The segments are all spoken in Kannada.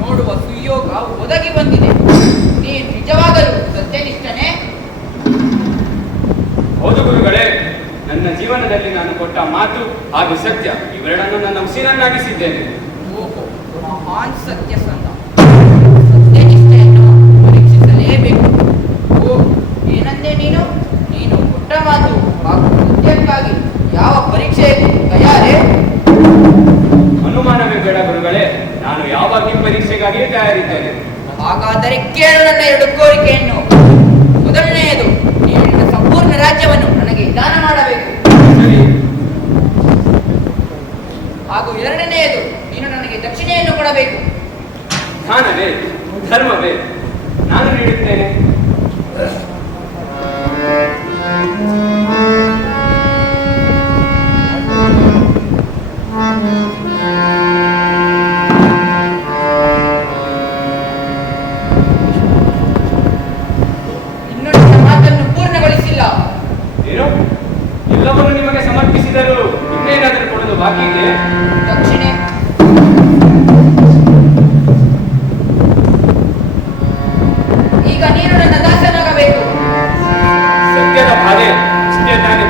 ನೋಡುವ ಸುಯೋಗ ಒದಗಿ ಬಂದಿದೆ. ನೀನು ನಿಜವಾಗಲೂ ಸತ್ಯನಿಷ್ಠನೇ? ಹೌದು ಗುರುಗಳೇ, ನನ್ನ ಜೀವನದಲ್ಲಿ ನಾನು ಕೊಟ್ಟ ಮಾತು ಹಾಗೂ ಸತ್ಯ ಇವೆರಡನ್ನು ನನ್ನ ಉಸಿರನ್ನಾಗಿಸಿದ್ದೇನೆ. ಓಹೋ, ಮಹಾನ್ ಸತ್ಯಸಂಧ. ಸತ್ಯನಿಷ್ಠೆಯನ್ನು ಪರೀಕ್ಷಿಸಲೇಬೇಕು. ಓ, ಏನಂದೆ ನೀನು? ನೀನು ಕೊಟ್ಟ ಮಾತು ಹಾಗೂ ಸತ್ಯಕ್ಕಾಗಿ ಯಾವ ಪರೀಕ್ಷೆಗೂ ತಯಾರೇ? ಅನುಮಾನವೇ ಬೇಡ ಗುರುಗಳೇ, ನಾನು ಯಾವಾಗ ಈ ಪರೀಕ್ಷೆಗಾಗಿಯೇ ತಯಾರಿದ್ದೇನೆ. ಹಾಗಾದರೆ ಕೇಳು ನನ್ನ ಎರಡು ಕೋರಿಕೆಯನ್ನು. ಮೊದಲನೆಯದು, ನೀನು ನಿನ್ನ ಸಂಪೂರ್ಣ ರಾಜ್ಯವನ್ನು ನನಗೆ ದಾನ ಮಾಡಬೇಕು. ಸರಿ. ಹಾಗೂ ಎರಡನೆಯದು, ನೀನು ನನಗೆ ದಕ್ಷಿಣೆಯನ್ನು ಕೊಡಬೇಕು. ದಾನವೇ ಧರ್ಮವೇ, ನಾನು ನೀಡುತ್ತೇನೆ. ಇನ್ನು ನಿನ್ನ ಮಾತನ್ನು ಪೂರ್ಣಗೊಳಿಸಿಲ್ಲ. ಏನು? ಎಲ್ಲವನ್ನು ನಿಮಗೆ ಸಮರ್ಪಿಸಿದರೂ ಇನ್ನೇನಾದರೂ ಕೊಡಲು ಬಾಕಿ ಇದೆ? ದಕ್ಷಿಣೆ. ಈಗ ನೀನು ನನ್ನ ದಾಸನಾಗಬೇಕು. ಸತ್ಯದ ಬಾಧೆ ಇಷ್ಟೇ ತಾನೆ.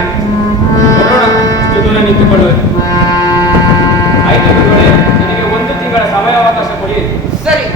ಕೊಡೋಣ, ಇಷ್ಟು ದೂರ ನಿಂತುಕೊಳ್ಳುವೆ. ಆಯ್ತು ಗುರುಗಳೇ, ನನಗೆ 1 ತಿಂಗಳ ಸಮಯಾವಕಾಶ ಕೊಡಿ. ಸರಿ.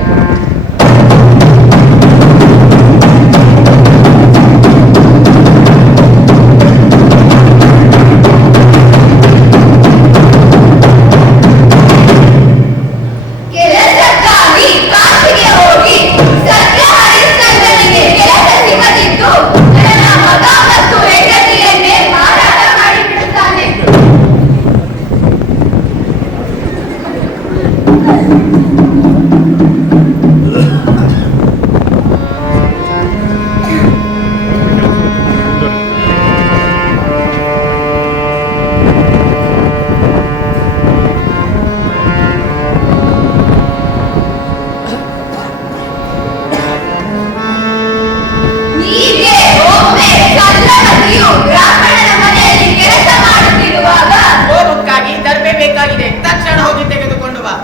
ತಕ್ಷಣ ಹೋಗಿ ತೆಗೆದುಕೊಂಡು ಬಾ.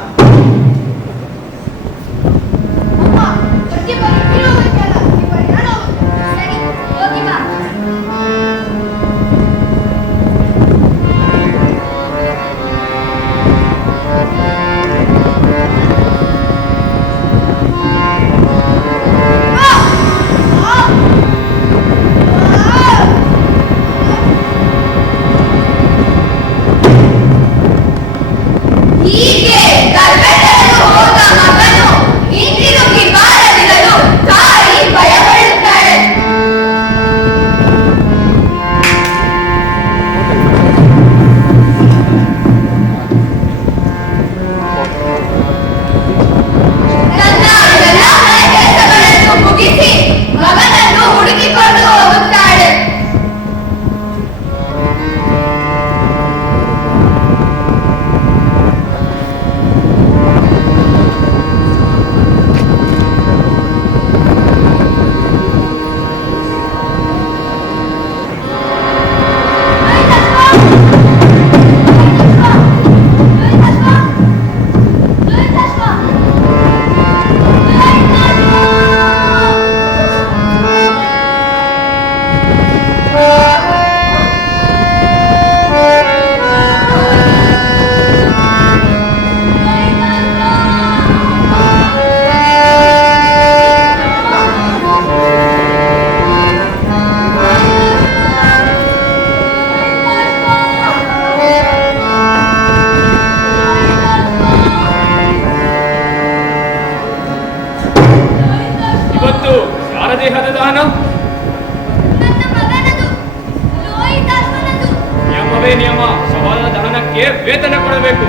ನಿಯಮ ಶವದ ದಹನಕ್ಕೆ ವೇತನ ಕೊಡಬೇಕು.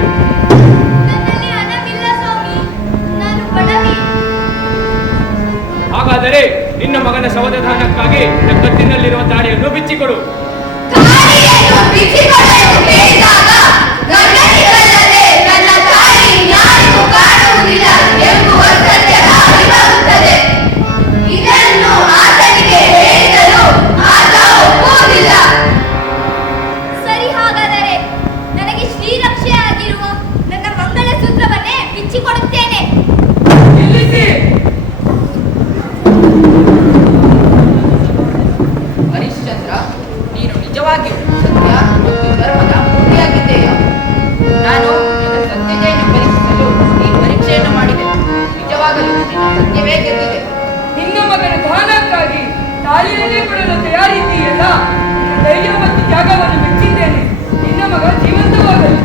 ಹಾಗಾದರೆ ನಿನ್ನ ಮಗನ ಶವದ ದಹನಕ್ಕಾಗಿ ಕತ್ತಿನಲ್ಲಿರುವ ತಾಳಿಯನ್ನು ಬಿಚ್ಚಿಕೊಡು. ಸರಿ, ಹಾಗಾದರೆ ನನಗೆ ಶ್ರೀರಕ್ಷೆ ಆಗಿರುವ ನನ್ನ ಮಂಗಲಸೂತ್ರವನ್ನೇ ಬಿಚ್ಚಿಕೊಡುತ್ತೇನೆ. ಬೇಕೆಂದಿದೆ. ನಿನ್ನ ಮಗನ ದಾನಕ್ಕಾಗಿ ತಾಯಿಯನ್ನೇ ಕೊಡಲು ತಯಾರಿದ್ದೀಯಲ್ಲ, ನಿನ್ನ ಧೈರ್ಯ ಮತ್ತು ತ್ಯಾಗವನ್ನು ಮೆಚ್ಚಿದ್ದೇನೆ. ನಿನ್ನ ಮಗ ಜೀವಂತವಾಗಲು